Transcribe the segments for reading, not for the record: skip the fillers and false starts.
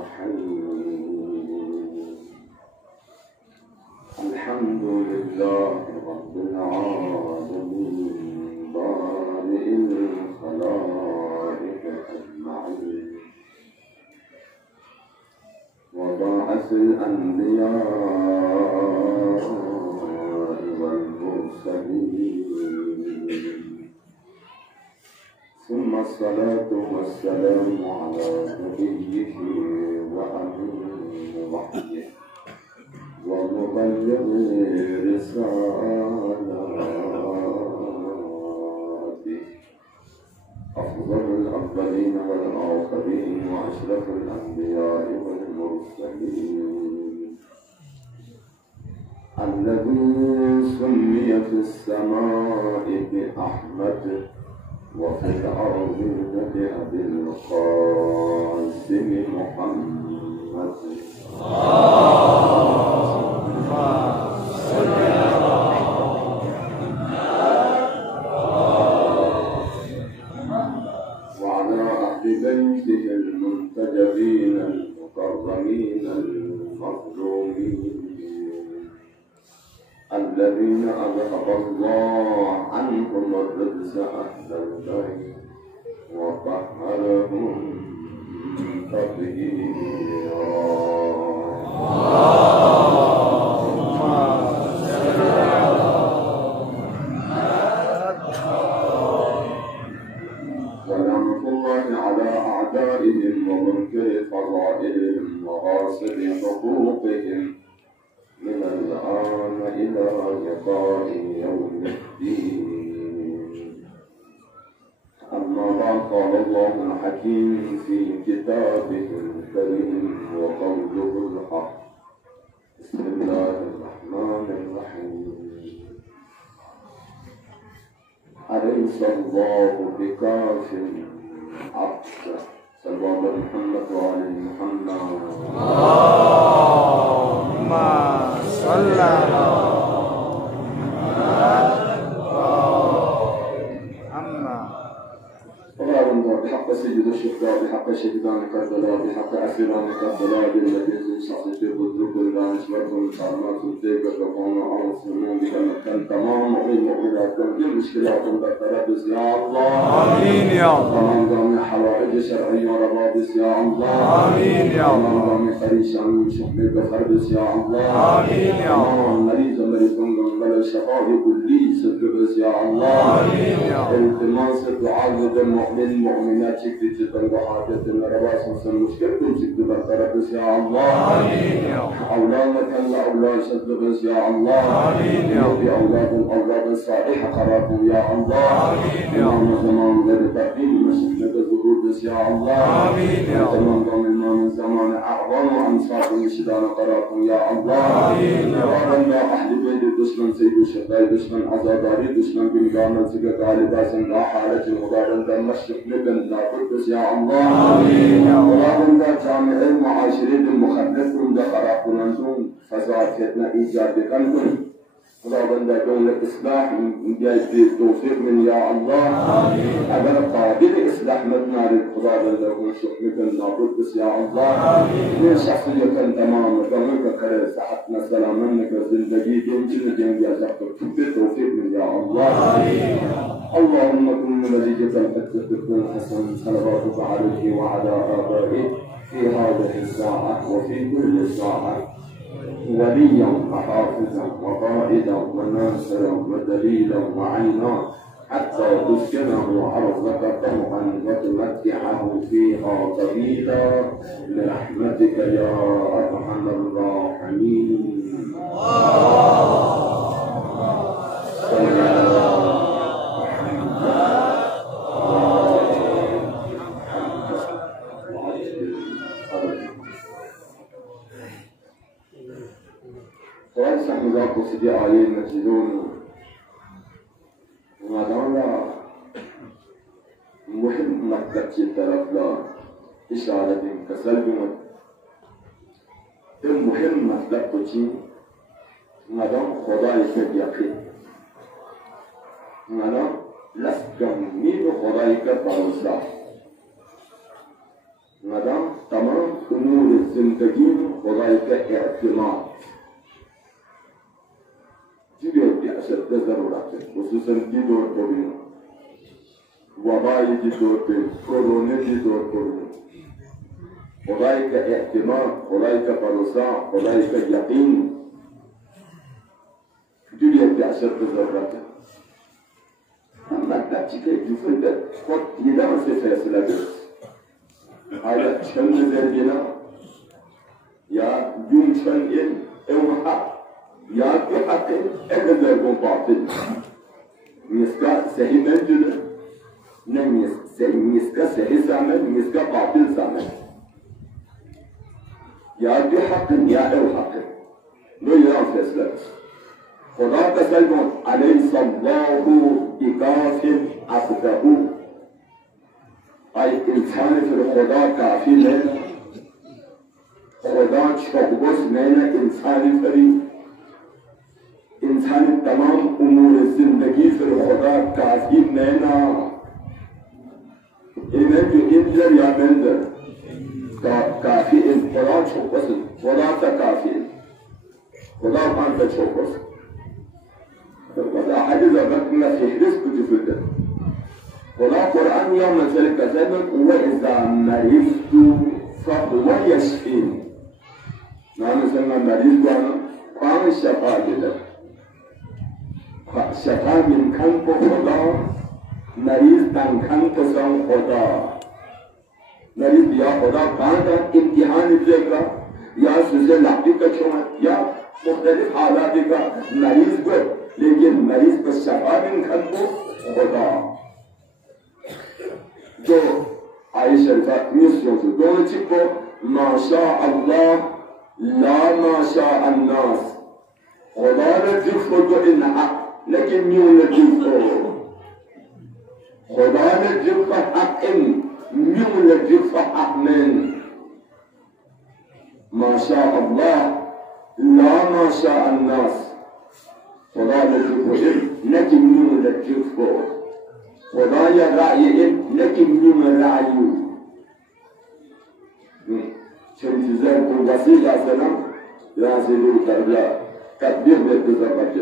الرحيم الحمد لله رب العالمين بارئ الخلائق أجمعين وباعث الأنبياء والمرسلين ثم الصلاة والسلام على نبيه وأمين وحيه ومبلغ رسالاته أفضل الأولين والآخرين وأشرف الأنبياء والمرسلين الذي سمي في السماء بأحمد وفي الأرض بأبي القاسم محمد وعلى أهل بيته المنتجبين المكرمين المظلومين الذين أذهب الله عنهم الرجس أهل البيت وطهرهم تطهيرا ولعنة الله على أعدائهم ومنكر فضائلهم وغاصب حقوقهم من الآن إلى لقاء يوم الدين. أما بعد قال الله الحكيم في كتابه الكريم وقوله الحق بسم الله الرحمن الرحيم أليس الله بكاف عبده صلى الله عليه محمد وعلى محمد اللهم صل على محمد بحق سيد الشهداء بحق شهدان كربلاء بحق أسيران كربلاء بالذين شخصت بالذكر لا نشبتهم الكرامات والديقة وقوم عاصمون بك المكان تمام والمؤمنات المشكلات والترابس يا الله آمين يا الله تمام جميع حوائج شرعية وربابس يا الله آمين يا الله تمام جميع خريشا من شحنك خربس يا الله آمين يا الله مريض بل الشفاء كلي ستبس يا الله آمين يا الله التماس الدعاء للمؤمن المؤمنات شكل جدا وحاجة الرواس وسن مشكلتهم شكل بالتربس يا الله آمين يا الله أولادك الله أولاد شدبس يا الله آمين يا الله أولاد الأولاد الصالحة قراتهم يا الله آمين يا الله زمان غير تقديم مشكلة ظهور بس يا الله آمين يا الله زمان ضمن من زمان أعظم وأنصار المشدان قراتهم يا الله آمين يا الله أهل بيت دشمن سيد الشهداء دشمن عزاداري دشمن بالقامة سيد غالبا سنة حالة المضارن دمشق لبن لا قدس يا الله آمين يا الله ولكن جامع المعاشرين المخدثون دخرقون أنتم فزاتنا إيجاد كنتم ولكن دون الإصلاح جاي توفيق من يا الله آمين أجل قابل إصلاح مدنا للخضار لهم شكرا لا قدس يا الله آمين من شخصية تمام دمك كريم صحتنا سلامنك زندگی جنجل جنجا زقر توفيق من يا الله آمين اللهم كن نتيجة الحجة بن حسن صلواتك عليه وعلى آبائه في هذه الساعة وفي كل ساعة وليا وحافظا وقائدا وناصرا ودليلا وعينا حتى تسكنه أرضك طوعا وتمتعه فيها طويلا برحمتك يا أرحم الراحمين. فأنسى مذاق سيدي آيين مجدون ومدانا مهم مكتب طرف لا إشارة كسلب مهم مطلب بچی مدام خدای که یقین مدام لسکم مید خدای که باوزا مدام تمام امور زندگی خدای کا اعتماد دیگر کی اشد ضرورت ہے خصوصاً کی دور کو بھی وبائی کی دور پہ کورونا کی دور کو بھی خدای کا اعتماد خدای کا بھروسہ خدای کا یقین دیگر کی اشد ضرورت ہے مطلب چیزی که جوفه خود یه دم سے فیصله برس آیا چند زرگینا یا یون چند این او حق یا که حق اگه زرگون باطل میسکا صحیح منجوده نه میسکا صحیح سامن میسکا باطل سامن یا که حق یا او حق نو یه دم فیصله برس خدا قسم کن علیس الله بکاف عبده ای انسان پر خدا کافی نینا خدا چوبوس نینا انسانی پری انسان تمام امور زندگی پر خدا کافی نینا اینه جو انجر یا منجر کافی ان خدا چوبوس خدا تا کافی خدا پانتا چوبوس وده حديث ربنا في حديث كتب ده ولا قرآن يوم ذلك كذلك وإذا مرضت فهو يشفين نحن نسمى مريض قام الشفاء كده شفاء من كان خدا مريض من كان تسام خدا مريض يا خدا كان امتحان ذكر يا سوزه لحظه كشوم يا مختلف حالات کا مریض کو لیکن مریض کو شفا من کھن کو خدا جو عائشہ شریفہ نیسیوں سے دونوں چیز کو ما شاء اللہ لا ما شاء الناس خدا نے جف کو ان حق لیکن میوں نے جف کو خدا نے جف حق ان میوں نے جف حق من ما شاء اللہ لا ما شاء الناس خدا لجفهم لكن من لجفه خدا يا رأيهم لكن من رأيه شمت ذلك الوسيلة سلام ينزلوا تربية تدبير بالتزرقات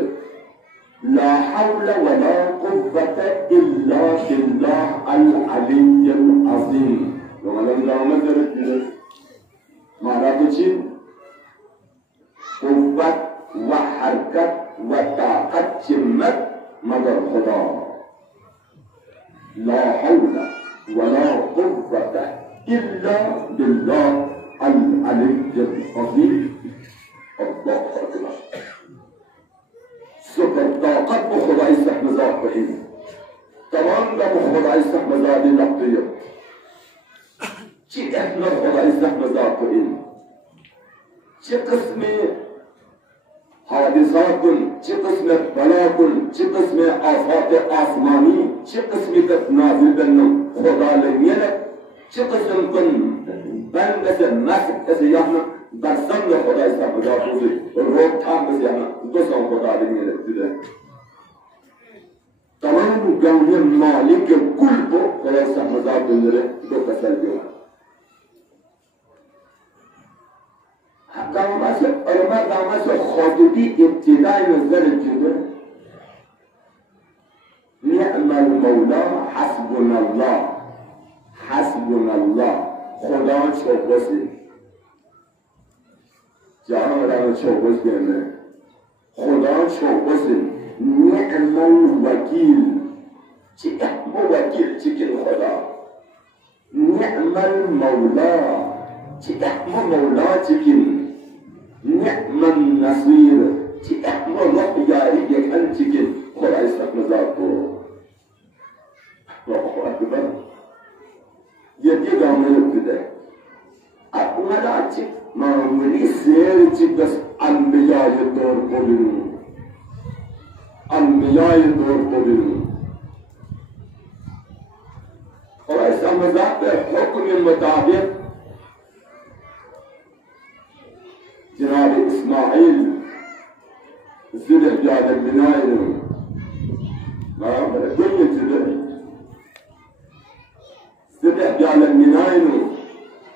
لا حول ولا قوة إلا بالله العلي العظيم ومن لا مزرد معناه شيء قوت و حرکت و طاقت چمت مگر خدا لا حول ولا قوة إلا بالله العلي العظيم الله أكبر سپر طاقت با خدا استحمزاد بهیم تمام با خدا استحمزادی لقضیه چی احنا خدا استحمزاد بهیم چه قسم حادثات چه قسم بلا چه قسم آفات آسمانی چه قسم نازل بنم خدا لمیره چه قسم کن بند مثل مسک مثل یحنا در سمت خدا استحمزاد بوزی روک تام مثل یحنا دو سام خدا لمیره دیده تمام گونه مالک کل کو خدا استحمزاد بنده دو کسل بیونه داماس علماء داماس خاطبی ابتدای نظر جده نعم المولا حسبنا الله خدا چوبسه جهان را چوبس کنه خدا چوبسه نعم الوکیل چه احم وکیل چکن خدا نعم المولا چه احم مولا چکن نعم النصير چه احم الله یاری یکن چکن خدا استحمزاد کو الله اکبر یکی گامه بده اقوال چی معمولی سیر چی بس انبیاء دور بودن انبیاء دور بودن خدا استحمزاد به حکم مطابق جناب اسماعیل زده بیاد بنایل مرام دنیا زده بیاد بنایل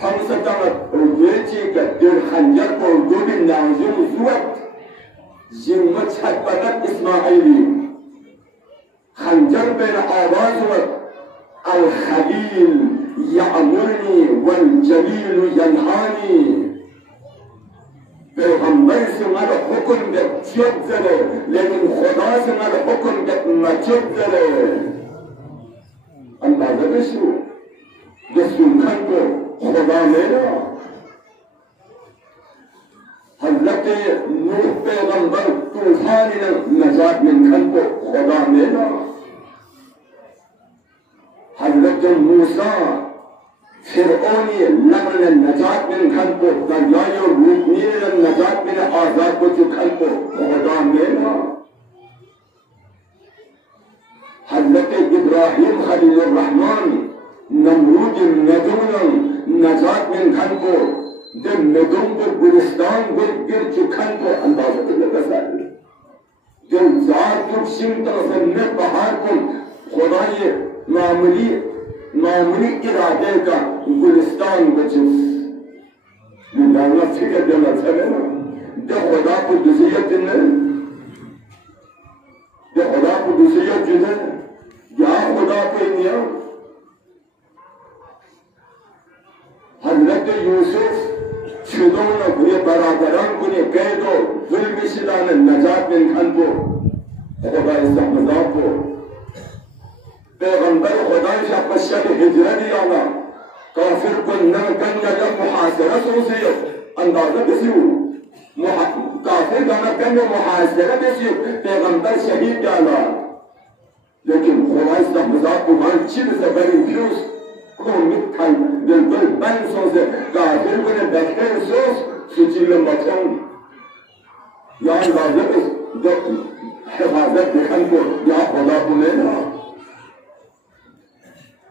خمسة دمت وجيتي كدير خنجر وجود النازل زوت جمت حتى إسماعيلي خنجر بين آواز الخليل يأمرني والجليل ينهاني پیغمبر سے مال حکم دے چوب زره لیکن خدا سے مال حکم دے مچوب زره اندازه بشو جسم خان کو خدا میرا حضرت نوح پیغمبر طوفان نجات من خان کو خدا میرا حضرت موسیٰ فرعونی لمن النجات من خان کو دریای و رودنیر النجات من آزاد کو خان کو خدا میرا حضرت ابراہیم خلیل الرحمن نمرود ندون نجات من خان کو دل ندون کو گلستان گر چکن کو اندازہ لگا ساری دل زار کب شمتا سے نت بہار کو خدای معمولی ارادے کا گلستان بچس اللہ فکر دینا چلے نا دے خدا کو دوسریت دینے دے خدا کو دوسریت جدے یا خدا کو انیا حضرت یوسف چدونا بھوئے برادران کنے قید و ظلم شدان نجات من خان کو خدا استحمداب کو پیغمبر خدا شاہ شب ہجرت آنا کافر کو نہ کنگا جب محاصرہ سوسیو اندازہ کسیو کافر کا نہ کنگا محاصرہ کسیو پیغمبر شہید جانا لیکن خدا استحمداب کو بھان چیب سے بری فیوز متحل بالکل بند سوزه کافر کنه بخیر سوز سچیل مطعم یا لازم است حفاظت بخن کو یا خدا کنه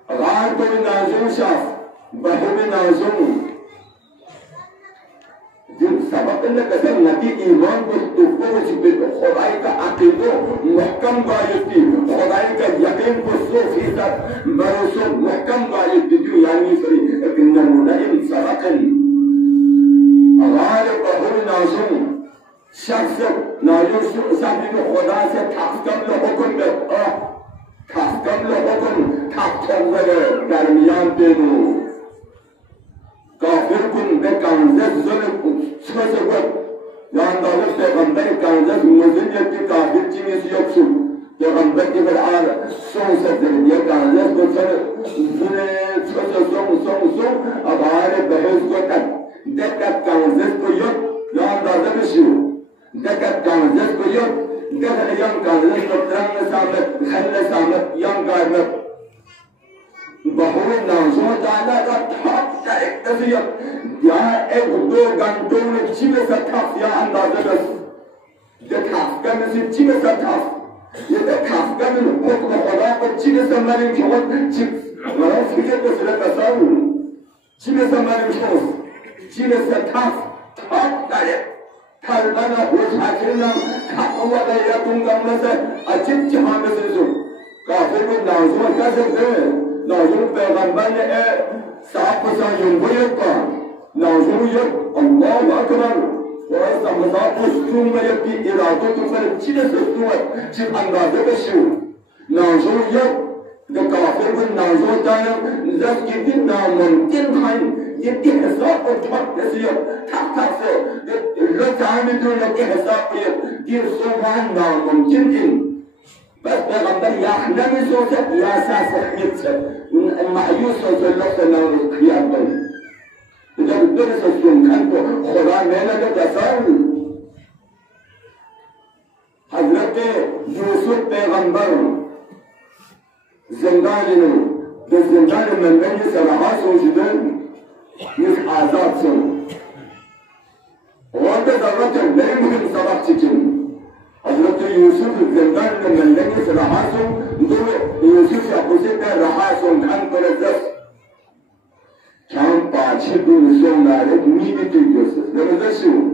غار کو نازم شاف بحب نازم جن سبب انه کسر نتی ایمان کو تفوش خدای کا عقیده محکم بایدی خدای کا یقین کو 100% بروسو محکم بایدی جو یعنی سری انه منعم سرقن غار بحب نازم شخص نازم صاحب خدا سے تحکم لحکم بے تحکم لحکم تحکم درمیان دینو کافر کن به کانزت ظلم سمسه گفت یا اندازه پیغمبر کانزت مزنیتی کافر چیمیسی یکسو پیغمبر که بر آر سون سدن یا کانزت گفتن ظلم سمسه سون اب آر بحث گفتن دکت کانزت کو یک یا اندازه بشیو دکت کانزت کو یک دکت یان کانزت کو ترنگ سامت خل سامت یان کارمت بہت نازوں جانا کا تھاپ کا ایک تذیب یا ایک 2 گھنٹوں میں چیمے سا تھاپ یا اندازہ بس یہ تھاپ کا میں سے چیمے سا تھاپ یہ تھاپ کا میں حکم خدا پر چیمے سا مریم شوت مرا فکر کو سلط اصاو چیمے سا مریم شوت چیمے سا تھاپ کا ایک تھرمانا ہوش حاکرنا تھاپ ہوا گیا تم گمنا سے اچھت جہاں میں سے سو کافر کو نازوں کا سکتے ہیں نازل پیغمبر نے صاحب پسا یونگویت کا نازویت اللہ اکبر ویسا مذاب پشتون میں یکی ارادو تو پر چیل سستوت چیل اندازے بشیو نازویت دے کافر کو نازو جانا لفظ کی دن ناممکن خائن یہ دی حساب کو تھک نسیت تھک سے رجعامی دون کی حساب پیت دیر سوان ناممکن دن بس پیغمبر یا نمی سوچت یا ساس احمد سے معیوس سوچت لفظ نام خیال بلی جب درس سن کھن کو خدا میں لگا جسال حضرت یوسف پیغمبر زندانو در زندان منبنی سرها سوچدن یک آزاد سن وانده ضرورت بری مهم سبق چکن حضرت یوسف زندان مندنی سے رہاسوں دو یوسف سے اپوزٹ ہے رہاسوں دھن پر دست کام پاچھے دونسوں نارد 이득이었어. 그래서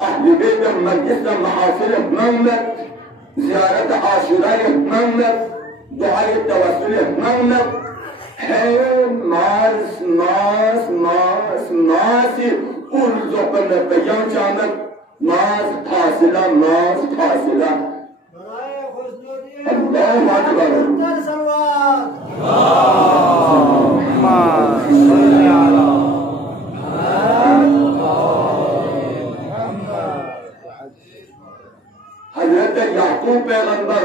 أهل بيت المجلس المحاصيل بمملك زيارة عاشوراء بمملك دعاء التوسل بمملك حين ماس أرزقنا بيان شامل ماس حاصلة الله أكبر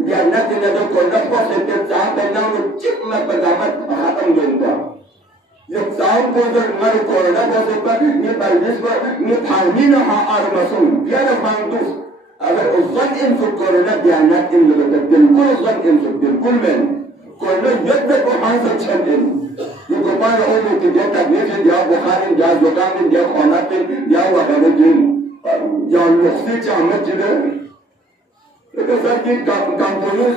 Biarlah kita tu kolak positif sampai nama cip nak berdapat hatam jumpa. Yang saham kotor malu kolak positif ni balis ber ni thani na har masum biar bantu. Agar uzat info kolak biarlah in lekat bilkul uzat info bilkul men. کلا یک به بحث چندین یکوپان اونو که دیگه تبلیغ یا بخارین یا زکامین یا خاناتین یا وغیره یا نقصی چامت جده Because companies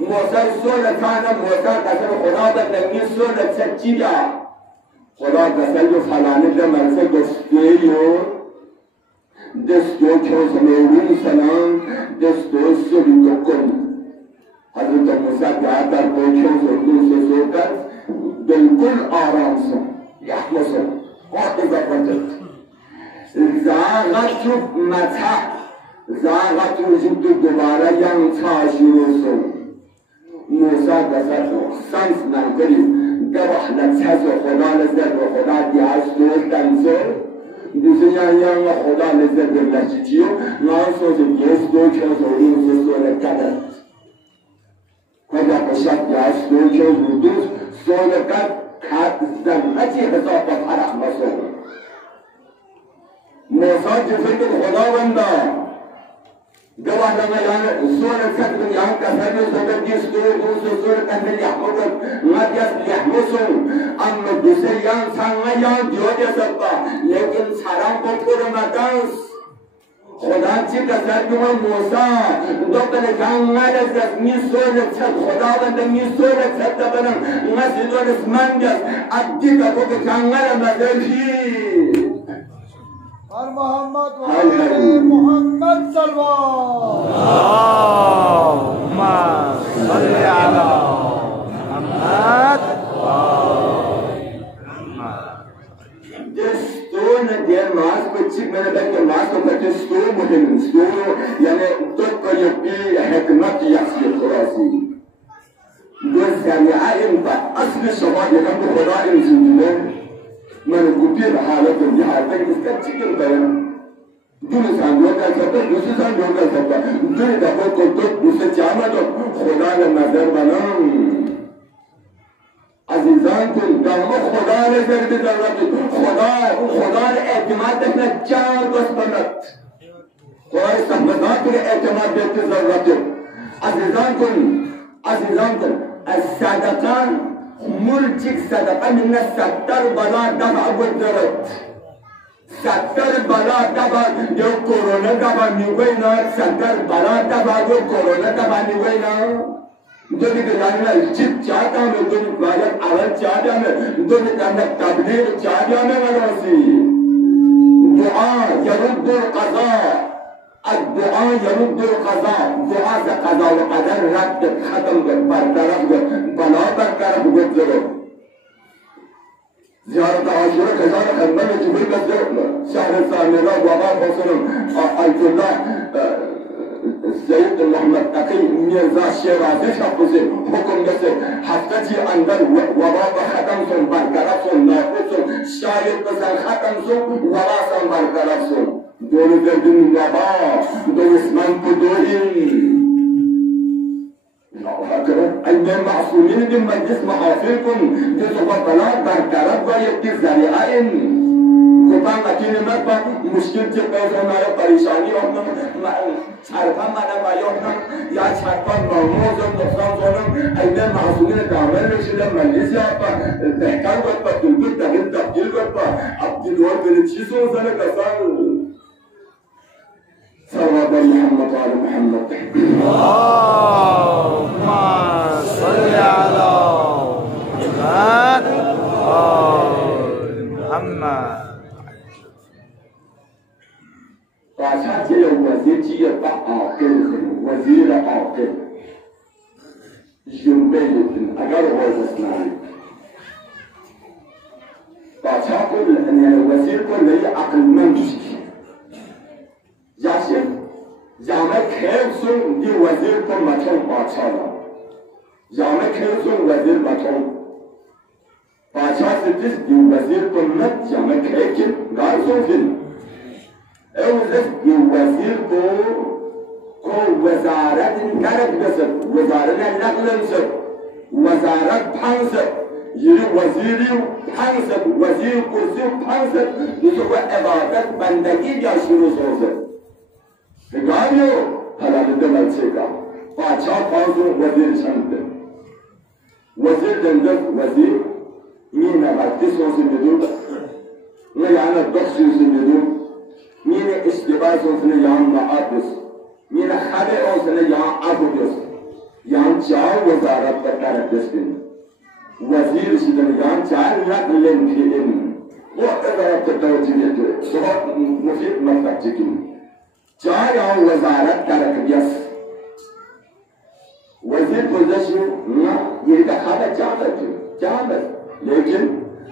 موسی سوله کانه موسی قسم خدا به نمی سوله چچیده خدا قسم جو فلانه ده مرسه دستویو دستو چوزنوین سلام دستو سولیدو کن حضرت موسی دعا در دو چوزنوین سے سوکر بالکل آرام سو یحمسو قاعدة فتت زاغت متح زاغت وجود دوباره یم تاشیروسو موسی قصد سنس نکری گواه نتحس و خدا لذت و خدا دیاز دوست دنسر دوستی یا خدا لذت بلشتیو ناسوز گیس دو چوز و این سوال کدر خدا قشت دیاز دو چوز و دوست سوال کد زمتی حساب فرح مسول موسی جفت خدا بنده جواه لما يعني الصورة كتب يعني كفاية زبدة دي صورة كتب يحمد ما يحمسون أما بسيان سانغيان جودة سبا لكن سلام بطور مدرس خدا چی کسر دوم موسا دو کنه کانگا لذت می صورة چد خدا بنده می صورة چد دبنم نسی دور اسمان جست عبدی که که کانگا لمدرشی هر محمد و آل محمد صلوات اللهم صل على محمد دستون دیگر ماس بچی میره بگه ماس تو بچه ستون مهم ستون یعنی دو کلیپی حکمت یخشی خلاصی دو زمیعه این با اصل شما یکم به خدا این زنده من گویی به حالت دیگه حالت که چیکار باید دو سانگو کا سبب دوسری سانگو کا سبب دو دفعه کو دوسری جامعه تو خدا نے نظر بنام عزیزان کو دامو خدا نے زرد ضرورت خدا نے اعتماد کرنا چار بس بنت خدا سمجھدار کے اعتماد دیتے ضرورت عزیزان کو الصدقان ملچک صدقه من 70 بلا دفع گذرد 70 بلا دفع جو کرونا دفع میگوینا 70 بلا دفع جو کرونا دفع میگوینا دونی که جانینا چیپ چاہتا ہمیں دونی باید اول چاہتا ہمیں دونی کاندہ تبلیغ چاہتا ہمیں مراسی دعا يرد القضاء الدعاء يرد القضاء دعاء قضاء وقدر رد ختم برطرف بلا برطرف گذرو زیارت عاشورا کزار خدمت جبریل گذر شهر سامرا وقا حسنم آیت الله سید محمد تقی میرزا شیرازی شخصی حکم دسته هفته‌ای اندر وبا ختم سون برطرف سون نابود سون شاید بسن ختم سون وبا سون برطرف سون دور دردن وبا دو اسمان بدوین أيام معصومين دي مجلس محافظكم دي صفات بلاغ برطرف باید دي ذریعه گفتم مکین مطبع مشکل چه پیدا مایا پریشانی آمدم چرپم منم آیافتم یا چرپم ناموز و نقصان زنم ایده معصومین کامل بشیدم مجلس یافت بهتر گفت با دلگیر تغییر تبدیل گفت با عبدالوار بلی چیز اون زنه کسان صلوات محمد وعلى محمد اللهم صل على محمد باشد یه وزیر چیه با عاقل وزیر عاقل جنبه لیتن اگر باز اسنانی باشد کل وزیر کل لیه عقل من بشی جاشد جامعه خیل سن دی وزیر کل مچون باشد جامعه خیل سن وزیر مچون ستيس دي وزير كمت جامك هيكل قارسون فين او زف دي وزير كو وزارة كارك بسد وزارة نقل نسد وزارة بحنسد يري وزيري بحنسد وزير كرسي بحنسد نسوى عبادت بندگی جاشورو سوزد بگايو هلا بدمال سيكا باچا پانزو وزير شند وزير دندق وزير مين وقتی سوزی بدون نه یعنی دخشی بدون مين اشتباه سوزی یعنی معابس مين خبه اوزنه یعنی عبودس یعنی جاو وزارت بکارت دستین وزير شدن یعنی جاو نقلن پیلن و ادارت توجیه که صحت مفید مطلب چکیم جاو وزارت کارت بیس وزير پوزشو نه یه که خبه جامد لیکن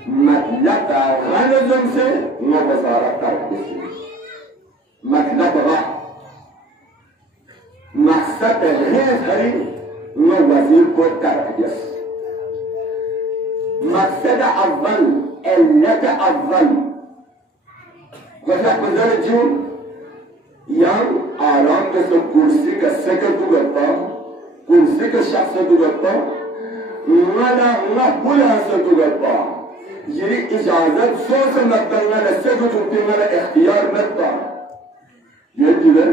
مطلب غنزم سے نو وزارت کارت دستین مطلب غا مقصد غیر هری نو وزیر کو تربیت مقصد اول علت اول وجه گذر جون یان آرام کے سو کرسی کا سکر تو گتا کرسی کا شخص تو گتا مانا بلا سے تو گتا یہ اجازت سو سے مطلع سکر تو پیمانا اختیار مطلع یہ دیگر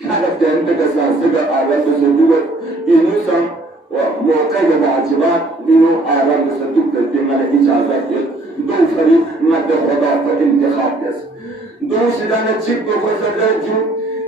كانت عندك سلسلة آلام بسدوة إنسان وموقع واجبات إنه آلام بسدوة تلقينا إجازات دو فريق مادة خدا فانتخاب يس دو شدانة چك دو فسدر جو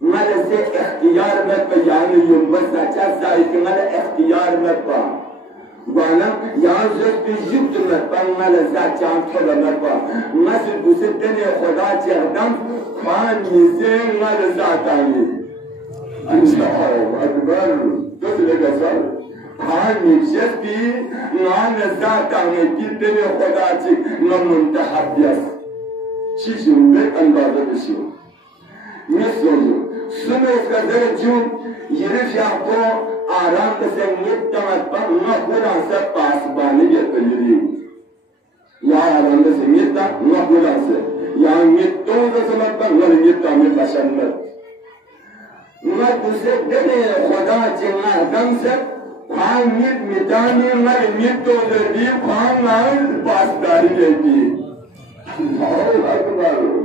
مال سے اختیار میں بیان یوں بس اچھا کہ مال اختیار میں پا وانا یہاں زد بیجت میں پا مال ذات جان کھلا میں پا مثل دوسر دن خدا چردم خوان نیزے مال ذات آنی اللہ اکبر دوسرے کا سال خوان نیزے بھی مال ذات آنی کی دن خدا چک نمنتحب یس چیزوں بے اندازہ بشیوں مثل سنو کا درجون یرف یاقو آرام سے مدمت پر نقولا سے پاسبانیت یری یا آرام سے مدمت نقولا سے یا مدتون سے سمت پر نرمیتا میں بشنت نقو سے دنے خدا چنگا دم سے خان مد مدانی مر مدتو دردی خان نام پاسداری لیتی اللہ اکبر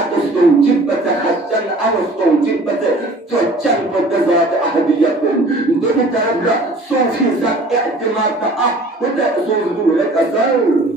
اتستوجب خشن او استوجب توجن بذات احدية دون طرف صوفي ذات اعتماد خدا صوفي لك اثر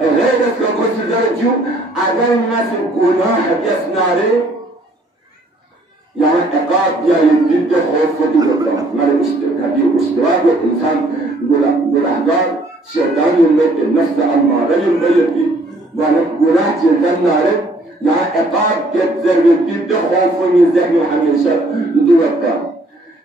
غير كقول درجو أجل الناس الجناح يسناره يعني عقاب يا يجد خوف ودولة ما هذه اشتراك الإنسان بالأحجار شيطان يملك النفس أمارة يملك وانا جناح جدا ناره يعني عقاب يتزر يجد خوف من ذهن همیشه دولة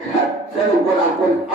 حتى لو أقول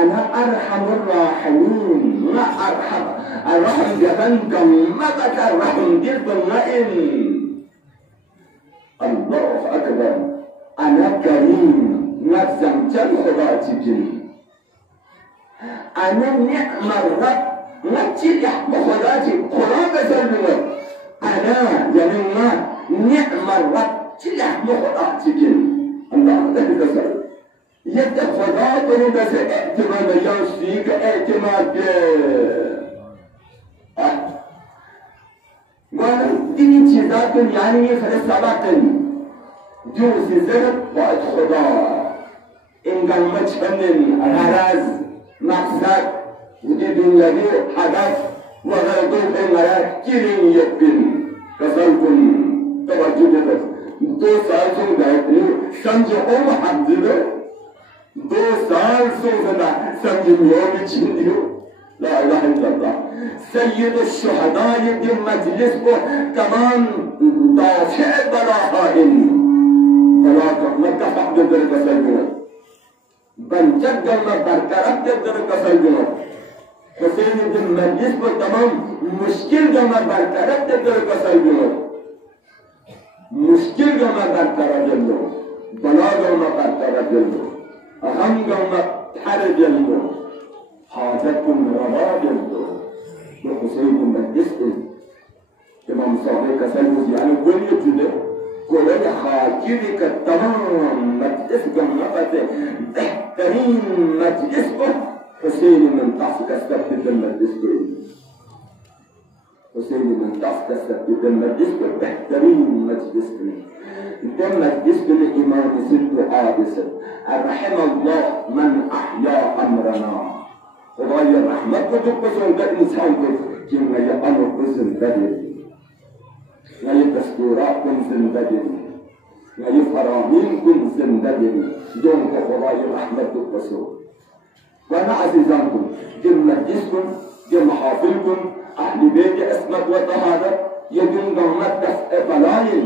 أنا أرحم الراحمين ما أرحم الرحم جبان كم بك الرحم دير بالنائم الله أكبر أنا كريم نفسم جل خداتي جن أنا نعم الرب نتيجة بخداتي قرابة سلمة أنا يعني ما نعم الرب تيجة بخداتي جن الله ذلك سلم يد خداتي بس اعتماد يوسفيك اعتماد دینی چیزات یعنی یه فرستادن جو سیزر باید خدا اینگل مچندن غرض مقصد ودی دنیاوی هدف و غرضون اینگل گیرین یکبین کسال کن توجه دید 2 سال سون دایتی سنجه اوم حد دیده 2 سال سون سنجه میومی چین دیو لا إله إلا الله سيد الشهداء يدي مجلس کو تمام دافع براهائن بلاك متفق در کسلگونه بنجد ما برطرف در کسلگونه حسین يدي مجلس کو تمام مشکل ما برطرف در کسلگونه مشکل ما برطرف جلو بلا ما برطرف جلو أهم ما حرج جلو حاجتكم رواجل وحسين مجلسكم إمام صادق سلوز يعني كل يجده كل حاجبك التمام مجلسكم نفسه بهترين مجلسكم حسين من تحسك استبدد مجلسكم حسين من تحسك استبدد مجلسكم بهترين مجلسكم دم مجلسكم الإمام سلو عابسا رحم الله من أحيا أمرنا خدای رحمت کو تو بزرگ انسان کو کہ میں یہ امر کو زندہ دے میں یہ دستورات کو زندہ دے میں یہ فرامین کو زندہ دے جو کو خدای رحمت کو بزرگ وانا عزیزانکم جن مجلسكم جن محافلكم اهل بیت اسمت و طهارت یدون دامت دفع بلاین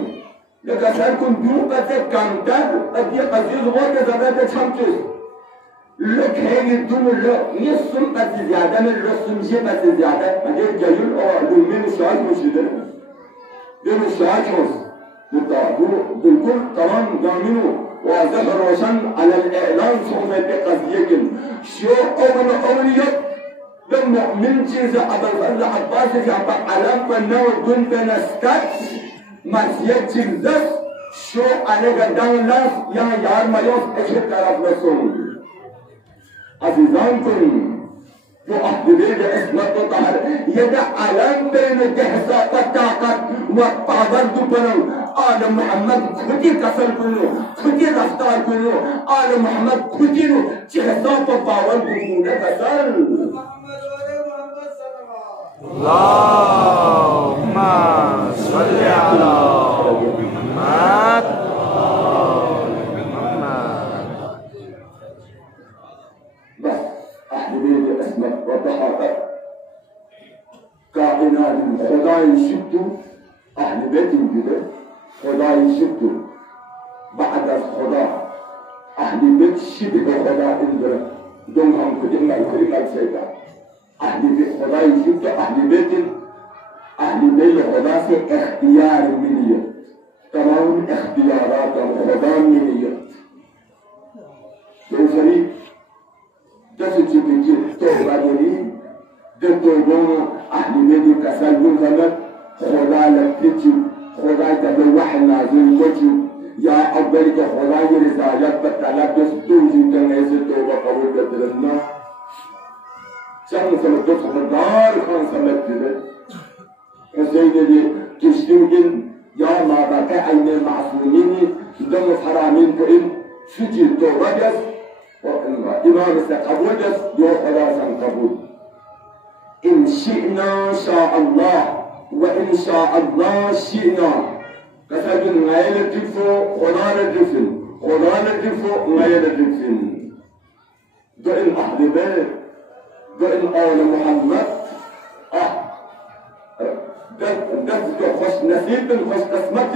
لکسرکم دون قصد کمتر ادی قصید غور زدت چمچس لك هاي الدم اللي يصم بس زيادة من الرسم شيء بس زيادة بعدين جايون لومين الشاش مش ده لين الشاش مش بالكل طبعا جامينه واضح روشن على الإعلان صحبة بقضية شو أوليات لما من جزء أبو الفضل عباس في أبو علام فناو دون بنستات مسيح جزء شو أنا قدام الناس يا يار ما يوم إيش الطرف رسول عزيزانكم جو أهل بيت اسمت وطهر يدع علم بين الجهزات والطاقات والطابر دبنو آل محمد خدي كسل كنو خدي رفتار كنو آل محمد خدي نو جهزات وطاول كنو كسل اللهم صل على محمد اسمت وطهارت كائنات خدای شدو اهل بیت بوده خدای شدو بعد از خدا اهل بیت شبه خدا اندره دون هم کلمت سیده اهل بیت خدای شدو اهل بیت خدا سے اختیار ملیت تمام اختیارات خدا ملیت سری دست چیزی تو بدونی در توبان اهلی بیت کسل بودند خدا لطفی خدا تبع وحی نازل کچی یا اولی که خدای رضایت پر طلب دست توجی کنه از توبه قبول بدرنا چند سال دست خدار خان سمت دیده سیدی کشتیگن یا مابقه این معصومینی دم حرامین که این سجی توبه دست و امام است قبول دست یا خدا سن قبول إن شئنا شاء الله وإن شاء الله شئنا كتب غير الجفو خدا الجفن خدا الجفو غير الجفن دعين أهل بيت دعين آل محمد دفت خوش نصيب خوش قسمة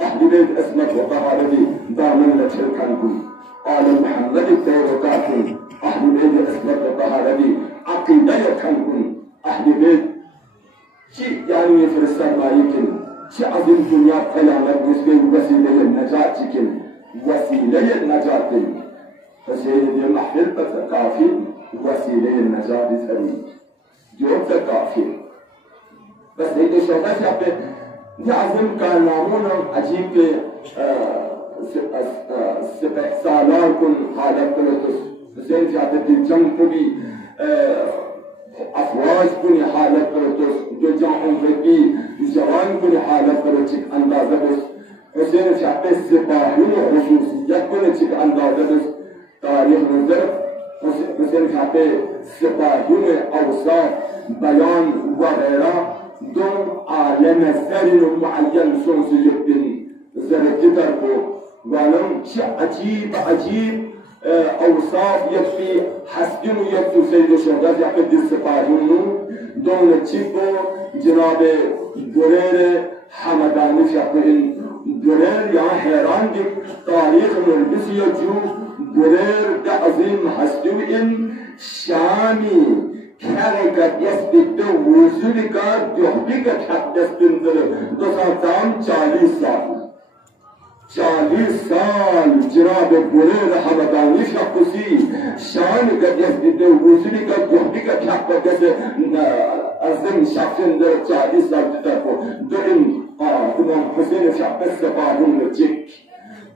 أهل بيت اسمك وطهارتي دامن لتشرك عنكم آل محمد الدوركاتم أهل بيت اسمك وطهارتي عقيدة عنكم أهل بيت شيء يعني يفرسان ما يمكن شيء عظيم دنيا قيامة مسلم وسيلة النجاة كن وسيلة النجاة فسيلة محبة كافي وسيلة النجاة سري جواب كافي بس هيك شغلات يعني عظيم كان نامونا عجيب سالار كن حالات كلتوس زين في عدد الجنب كبي أفواج كوني حالة كرتوس جوجان فيكي جوان كوني حالة كرتشك أندازة بس حسين شعب السباحين خصوصيات كوني تشك أندازة بس تاريخ نظر حسين شعب السباحين أوصاف بيان وغيرها دون عالم سرين معين سنسيتين زرقتر كو وانم شيء عجيب أوصاف يكفي حسن يكفي سيد الشهداء يعقد السفارون دون تشيكو جناب برير حمداني في عقدين برير يا حيران دي تاريخ ملبس يجو برير دا عظيم حسن شامي كاركت يثبت وزولك يحبك تحدث بندر دوساتام 40 سال 40 سال جناب برير حمداني شخصي شان قد يثبت وزولك يحبك تحدث أزم شخص در 40 سال تدركو دعين إمام حسين شعب السفارون الجيك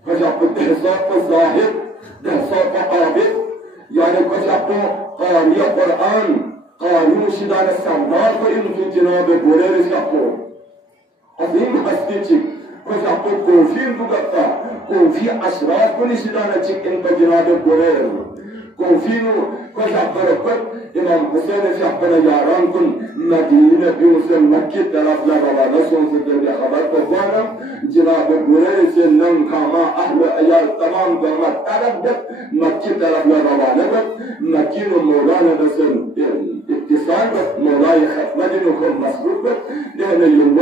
فشعب الحساب الظاهر دهصاب عابد يعني فشعب قارئ قرآن قانون شدان السمدار فإن في جناب برير شعبه عظيم حسيتك وشعبه كونفين بقطع كونفي أشراف كل شدان تشك إنت جناب برير كونفينو وشعب ركض إمام حسين شعبنا ياران كن مدينة بمسلم مكة طرف لا بابا نسون سدر خبر تقوانا جناب برير سنن كاما أهل أيال تمام قامت طرف دك مكة طرف لا بابا نبت مكين مولانا دسن اتصال مولاي ختمة نكون مسبوق لأن اليوم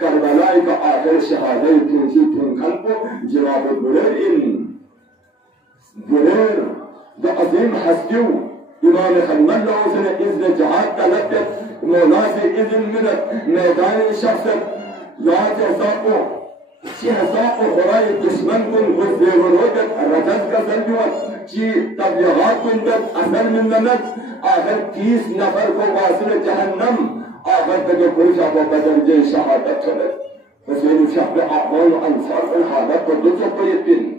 كربلاء كآخر شهادة تنزل تنكنبو جناب برير برير ده عظيم حسيو إمام خلمن له سنة إذن جهاد تلقت مولاسي إذن من ميدان الشخص لا تساقو شي هساقو خراي دشمن كن غزي ورودت الرجل كسلجوات شي تبليغات كن بد أثر من نمت آخر 30 نفر کو واصل جهنم آخر تجو كل شعب بدر جي شهادة كنت فسينو شعب أعوان وأنصار الحالات قدوسة قيتين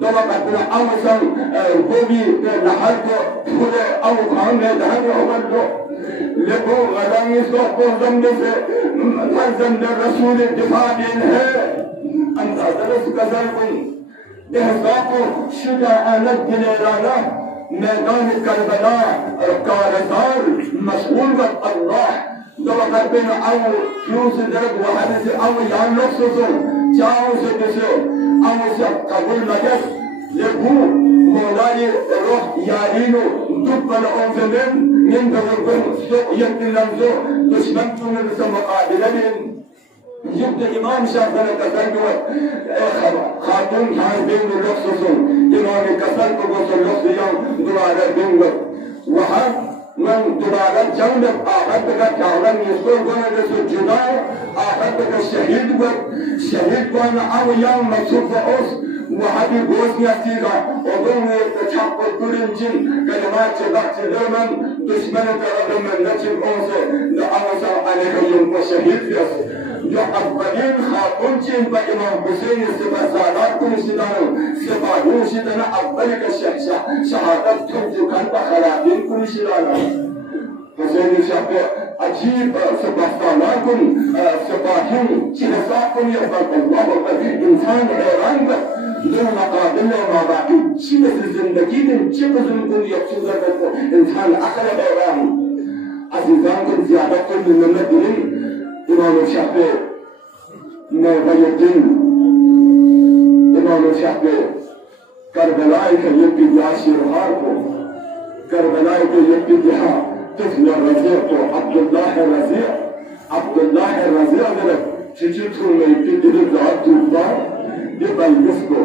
دوما قتل أمسا بوبي لحد فول أو كان دهن أولو لبو غدان يسوع بوزم نسي منزل الرسول الدفاع منه أنت درس كذلك بحسابه شجاعة الجلالة ميدان كربلاء كارثار مسؤول الله دوما قتل أو فلوس درد وحدث أو يان نفسه جاو سدسه أو قبول مجلس لبو مولاي روح يارينو دبل أنفمن من دوركم سوء يتلمزو دشمنتم المقابلين يبدأ إمام شافعي كسرت خاتون حاضرين الرخصصون إمام كسرت وصل الرخصيان دوارة دينغ وحد من دوارة جنب آخرتك كعلم يسوع وانا رسول جنا آخرتك شهيد وانا أويان مصروف أوس وحدي بوسنيا سيغا وضم يتشاق الدرنجين كلمات شبك تدرمن دشمن تردمن نجم أوسو لأوسا عليك يوم شهيد فيس جو أفضلين خاتون چين با إمام حسين سبا زادات كنشدانو سبا يوشدنا أفضلك شهادت تنجو كان بخلافين كنشدانو حسين شاكو عجيب سباستاناكم سباهين شنساكم يفضل الله وفي إنسان حيران دون مقابل ما باقي شنس الزندگين شبزنكم يقصد إنسان أخر حيران عزيزانكم زيادتكم من المدرين إمام الشافعي نبي الدين إمام الشافعي كربلاء يبدي عشير هاركو كربلاء يبدي طفل الرزيع عبد الله الرزيع ذلك تجدهم يبدي للذات الضار يبقى يسكو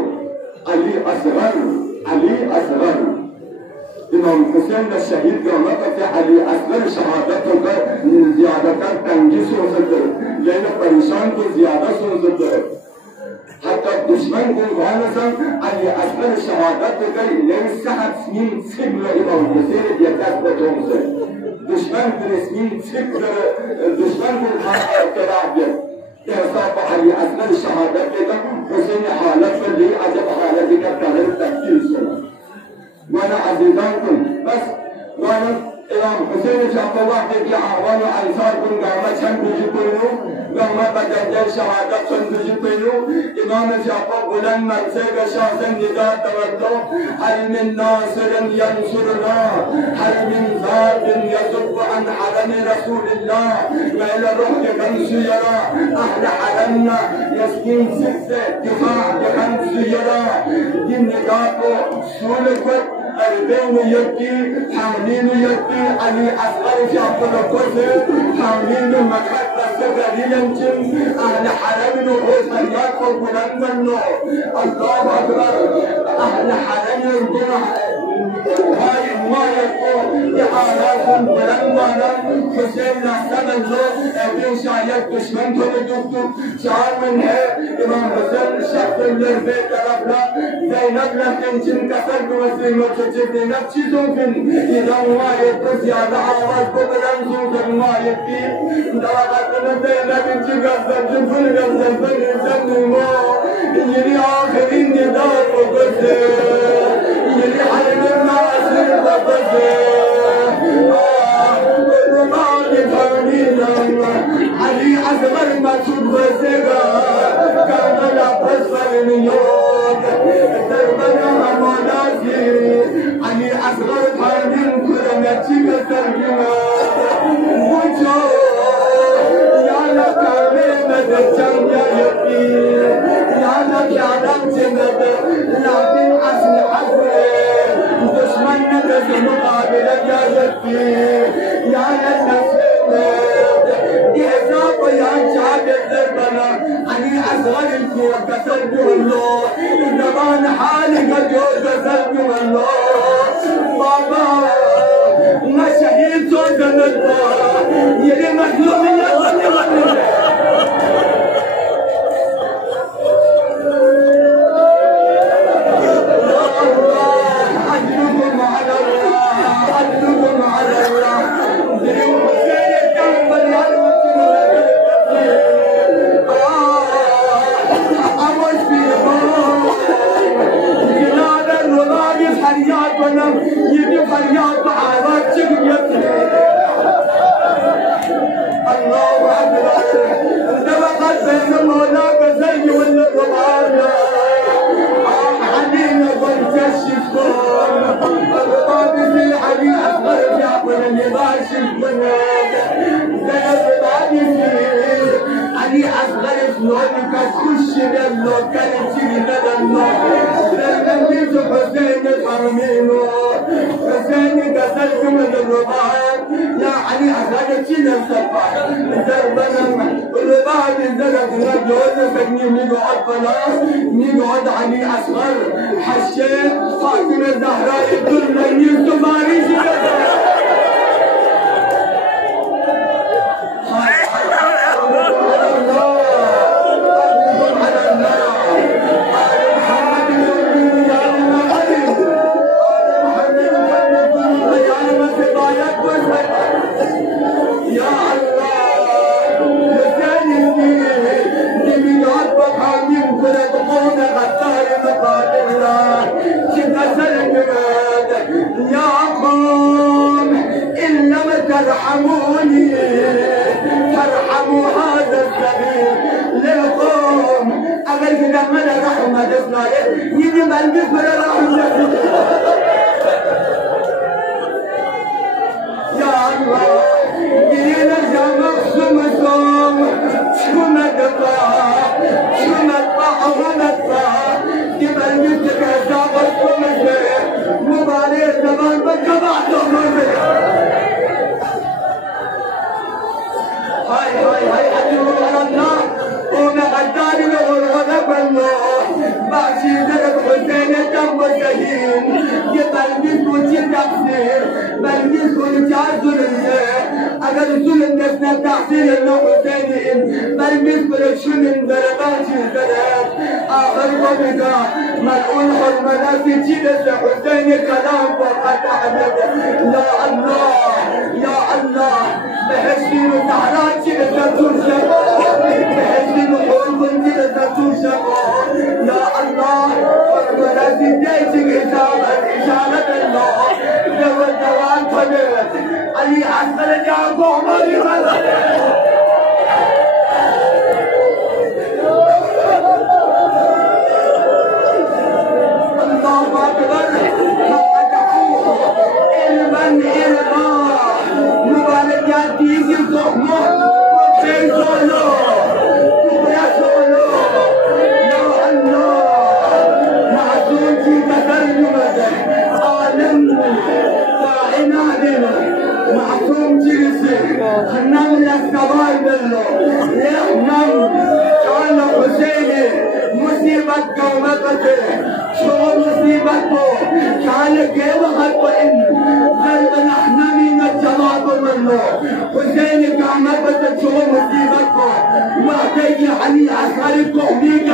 علي أصغر إمام حسين الشهيد قامت في علي أصغر شهادته زيادة تنجي سوزده لأن پریشان کو زیادہ سوزده حتى الدشمن قل غانسا علي أصغر شهادته قال لأن سحب سنين سبل إمام حسين يتثبتهم سي دشمن سنين سبل دشمن قل حقا كراجة إحساب علي أصغر شهادته حسين حالت فلي عجب حالتك تغير تكتير سنة وانا عزيزانكم بس وانا إمام حسين شاف واحد يعاون أنصار كن قامت هم بيجبرنو قامت بدل شهادة كن بيجبرنو إمام شاف بلند مرسل شاسن نداء توجه هل من ناصر ينصرنا هل من زاد يصب عن حرم رسول الله ما إلى روح كنس يرى أهل حرمنا يسكن سكسة دفاع كنس يرى دين نداء سولك البين يبكي حاملين يبكي علي أصغر شعب القدس حاملين مكتب سكري ينجم أهل حرم نقوص ياكل بلند النور الله أكبر أهل حرم ينجم ما يقول إحالات بلندانا حسين نحسن الله أبين شايد دشمن تلدكتو شعر منها إمام حسين الشخص اللي في طرفنا زينب لكن كسر بوسيمة جبنك چیزوکن ایدان وایت بزیاد آواز ببرن زودن وایت بی دواقتن زینب چی گزن جفل گزن بنیزن ما یلی آخرین ندار و بزه یلی حلم ناصر و بزه قربان فرمیدم علی اصغر مسعود بزگا کربلا پسر نیاد دربنا همانازی علی اصغر فرمین کرمتی بسرگینا وجو یا لکامه مدد جنگا یکی یا لکیانم جنب لیکن اصل حضره دشمن ندز مقابل یا یکی یا لنسلت إحساب يا شعب الزربنا أني أصغر الكوة كسرت الله زمان حالي قد يوزسرت الله بابا ما شهيد صوتنا الله يلي مخلوق يغني بين مولاك زي والرضا علينا والكشفون الرضا في علي أصغر جعفر اللي ماشي بنات زي الرضا فيه علي أصغر شلون كسكش لله كانت لله لما بيت حسين الحرمين حسين كسرت من الرضا يا علي أصغر شيء السفر زربنا الرضا بنزلت نجوز سكني نقعد خلاص نقعد علي أصغر حشيت فاطمة الزهراء الدنيا يوسف ماريش ترحموني ترحموا هذا السبيل للقوم أقل كده من رحمة إسرائيل يجي بلبس من رحمة يا الله دينا جمع سمسوم شو مدفع شو مدفع ومدفع يبلبس كذاب السمسوم مبارير زمان بكبعته هاي حجروا على النار وما غداني لغرغة بالله بعشي درب حسين دم الشهيد يبلبس وجه تقصير بلبس وجه أقل سلم نسنا تحصيل إنه حسين بلبس برشون دربات الزلات آخر وبدا ملعون حرمنا في جيلة حسين كلام فقط أحمد يا الله يا الله بحسين وتحرات جيلة ترشق بحسين وحرم جيلة ترشق يا الله حرمنا في جيش إشارة الله دول دوان فلت علي حسن جعب عمري غلط الله أكبر فتحوه علما مباركات يجي الزحمة وكي سولو يا سولو يا الله معزون في تكلمة عالم فإنادنا معصوم جلسي خنم للسبايب الله يحنم كان حسيني مصيبة قومته شو مصيبته كان كيف خطئن قلب نحن من الجواب منه حسيني قومته شو مصيبته ما تيجي علي أسهل التحقيق